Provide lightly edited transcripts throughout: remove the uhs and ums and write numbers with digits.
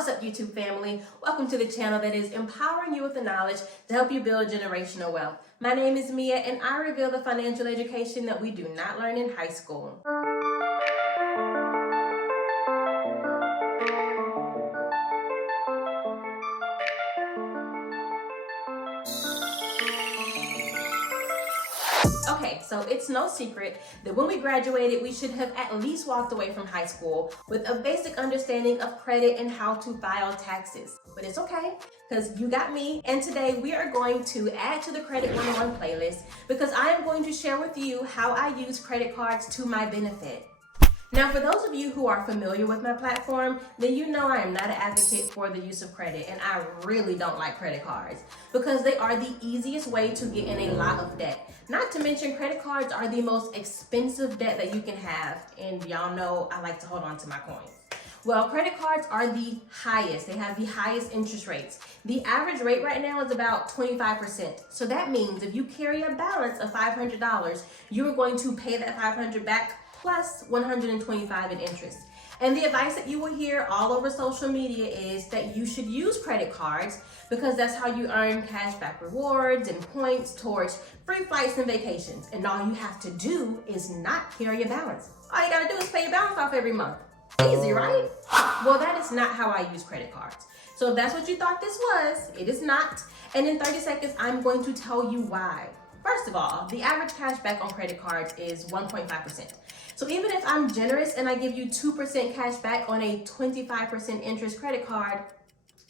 What's up, YouTube family? Welcome to the channel that is empowering you with the knowledge to help you build generational wealth. My name is Mia, and I reveal the financial education that we do not learn in high school. Okay, so it's no secret that when we graduated, we should have at least walked away from high school with a basic understanding of credit and how to file taxes. But it's okay, because you got me. And today we are going to add to the Credit 101 playlist because I am going to share with you how I use credit cards to my benefit. Now, for those of you who are familiar with my platform, then you know I am not an advocate for the use of credit, and I really don't like credit cards because they are the easiest way to get in a lot of debt. Not to mention, credit cards are the most expensive debt that you can have, and y'all know I like to hold on to my coins. Well, credit cards are the highest. They have the highest interest rates. The average rate right now is about 25%. So that means if you carry a balance of $500, you are going to pay that $500 back plus $125 in interest. And the advice that you will hear all over social media is that you should use credit cards because that's how you earn cashback rewards and points towards free flights and vacations. And all you have to do is not carry a balance. All you gotta do is pay your balance off every month. Easy, right? Well, that is not how I use credit cards. So if that's what you thought this was, it is not. And in 30 seconds, I'm going to tell you why. First of all, the average cashback on credit cards is 1.5%. So even if I'm generous and I give you 2% cash back on a 25% interest credit card,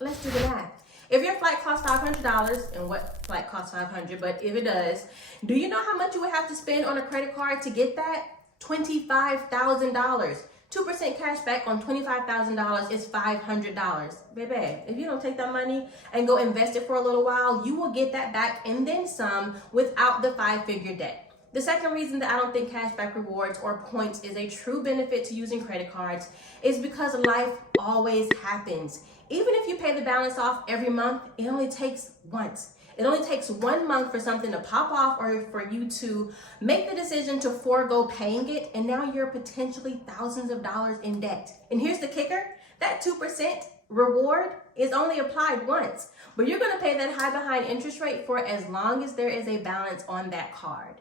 let's do the math. If your flight costs $500, and what flight costs $500, but if it does, do you know how much you would have to spend on a credit card to get that? $25,000. 2% cash back on $25,000 is $500. Baby, if you don't take that money and go invest it for a little while, you will get that back and then some without the 5-figure debt. The second reason that I don't think cashback rewards or points is a true benefit to using credit cards is because life always happens. Even if you pay the balance off every month, it only takes once. It only takes 1 month for something to pop off or for you to make the decision to forego paying it, and now you're potentially thousands of dollars in debt. And here's the kicker, that 2% reward is only applied once, but you're gonna pay that high behind interest rate for as long as there is a balance on that card.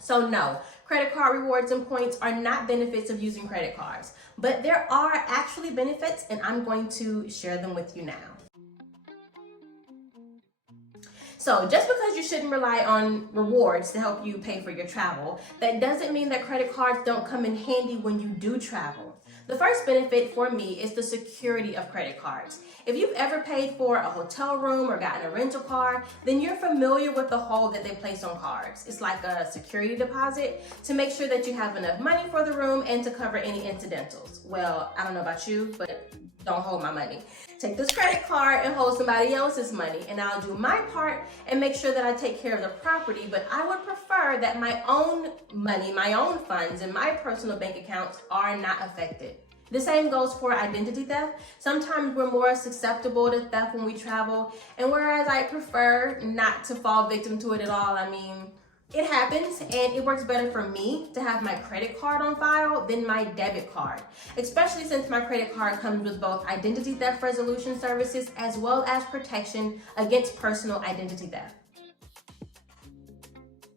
So no, credit card rewards and points are not benefits of using credit cards, but there are actually benefits, and I'm going to share them with you now. So just because you shouldn't rely on rewards to help you pay for your travel, that doesn't mean that credit cards don't come in handy when you do travel. The first benefit for me is the security of credit cards. If you've ever paid for a hotel room or gotten a rental car, then you're familiar with the hold that they place on cards. It's like a security deposit to make sure that you have enough money for the room and to cover any incidentals. Well, I don't know about you, but don't hold my money. Take this credit card and hold somebody else's money, and I'll do my part and make sure that I take care of the property, but I would prefer that my own money, my own funds, and my personal bank accounts are not affected. The same goes for identity theft. Sometimes we're more susceptible to theft when we travel, and whereas I prefer not to fall victim to it at all, I mean, it happens, and it works better for me to have my credit card on file than my debit card, especially since my credit card comes with both identity theft resolution services as well as protection against personal identity theft.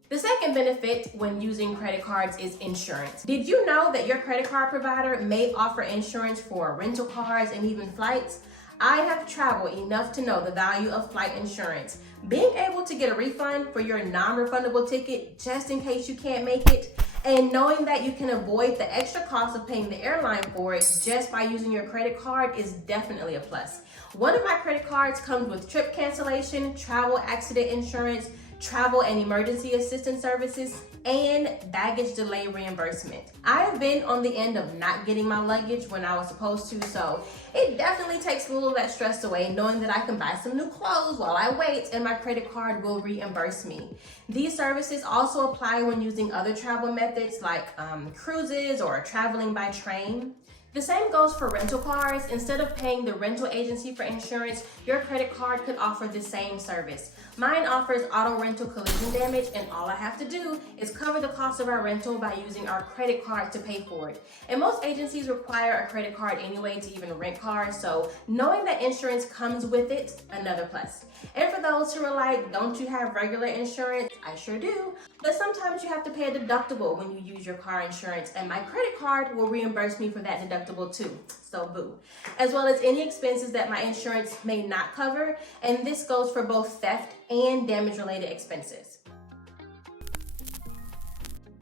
The second benefit when using credit cards is insurance. Did you know that your credit card provider may offer insurance for rental cars and even flights? I have traveled enough to know the value of flight insurance. Being able to get a refund for your non-refundable ticket just in case you can't make it, and knowing that you can avoid the extra cost of paying the airline for it just by using your credit card is definitely a plus. One of my credit cards comes with trip cancellation, travel accident insurance, travel and emergency assistance services, and baggage delay reimbursement. I have been on the end of not getting my luggage when I was supposed to, so it definitely takes a little of that stress away knowing that I can buy some new clothes while I wait and my credit card will reimburse me. These services also apply when using other travel methods like cruises or traveling by train. The same goes for rental cars. Instead of paying the rental agency for insurance, your credit card could offer the same service. Mine offers auto rental collision damage, and all I have to do is cover the cost of our rental by using our credit card to pay for it. And most agencies require a credit card anyway to even rent cars, so knowing that insurance comes with it, another plus. And for those who are like, don't you have regular insurance? I sure do, but sometimes you have to pay a deductible when you use your car insurance, and my credit card will reimburse me for that deductible too, so boo. As well as any expenses that my insurance may not cover, and this goes for both theft and damage-related expenses.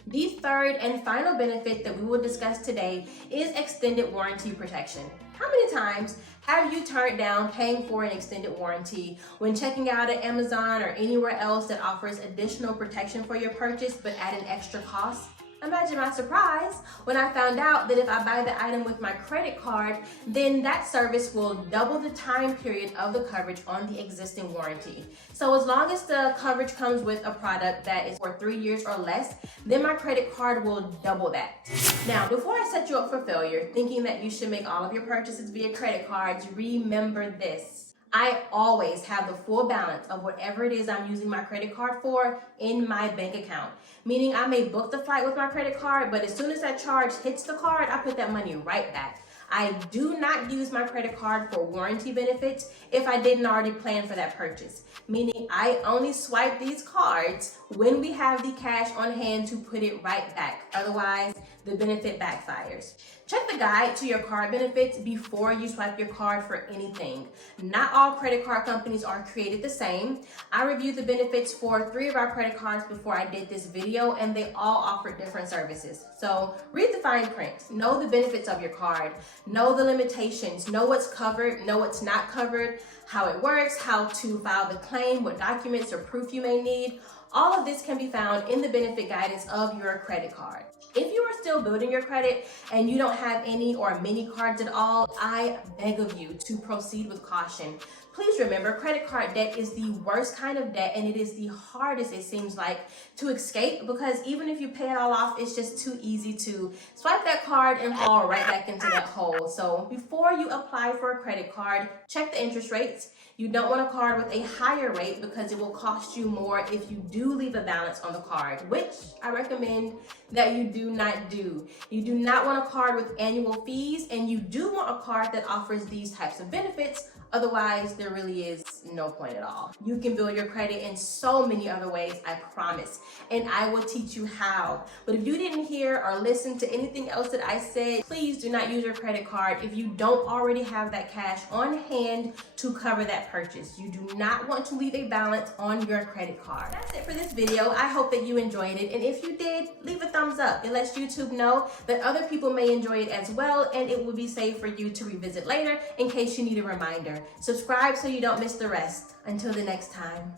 The third and final benefit that we will discuss today is extended warranty protection. How many times have you turned down paying for an extended warranty when checking out at Amazon or anywhere else that offers additional protection for your purchase but at an extra cost? Imagine my surprise when I found out that if I buy the item with my credit card, then that service will double the time period of the coverage on the existing warranty. So as long as the coverage comes with a product that is for 3 years or less, then my credit card will double that. Now, before I set you up for failure, thinking that you should make all of your purchases via credit cards, remember this. I always have the full balance of whatever it is I'm using my credit card for in my bank account. Meaning I may book the flight with my credit card, but as soon as that charge hits the card, I put that money right back. I do not use my credit card for warranty benefits if I didn't already plan for that purchase. Meaning I only swipe these cards when we have the cash on hand to put it right back. Otherwise, the benefit backfires. Check the guide to your card benefits before you swipe your card for anything. Not all credit card companies are created the same. I reviewed the benefits for 3 of our credit cards before I did this video, and they all offer different services. So read the fine print, know the benefits of your card, know the limitations, know what's covered, know what's not covered, how it works, how to file the claim, what documents or proof you may need. All of this can be found in the benefit guidance of your credit card. If you are still building your credit and you don't have any or many cards at all, I beg of you to proceed with caution. Please remember, credit card debt is the worst kind of debt, and it is the hardest, it seems like, to escape, because even if you pay it all off, it's just too easy to swipe that card and fall right back into that hole. So before you apply for a credit card, check the interest rates. You don't want a card with a higher rate because it will cost you more if you do leave a balance on the card, which I recommend that you do not do. You do not want a card with annual fees, and you do want a card that offers these types of benefits. Otherwise, there really is no point at all. You can build your credit in so many other ways, I promise, and I will teach you how. But if you didn't hear or listen to anything else that I said, please do not use your credit card if you don't already have that cash on hand to cover that purchase. You do not want to leave a balance on your credit card. That's it for this video. I hope that you enjoyed it, and if you did, leave a thumbs up. It lets YouTube know that other people may enjoy it as well, and it will be saved for you to revisit later in case you need a reminder. Subscribe so you don't miss the rest. Until the next time.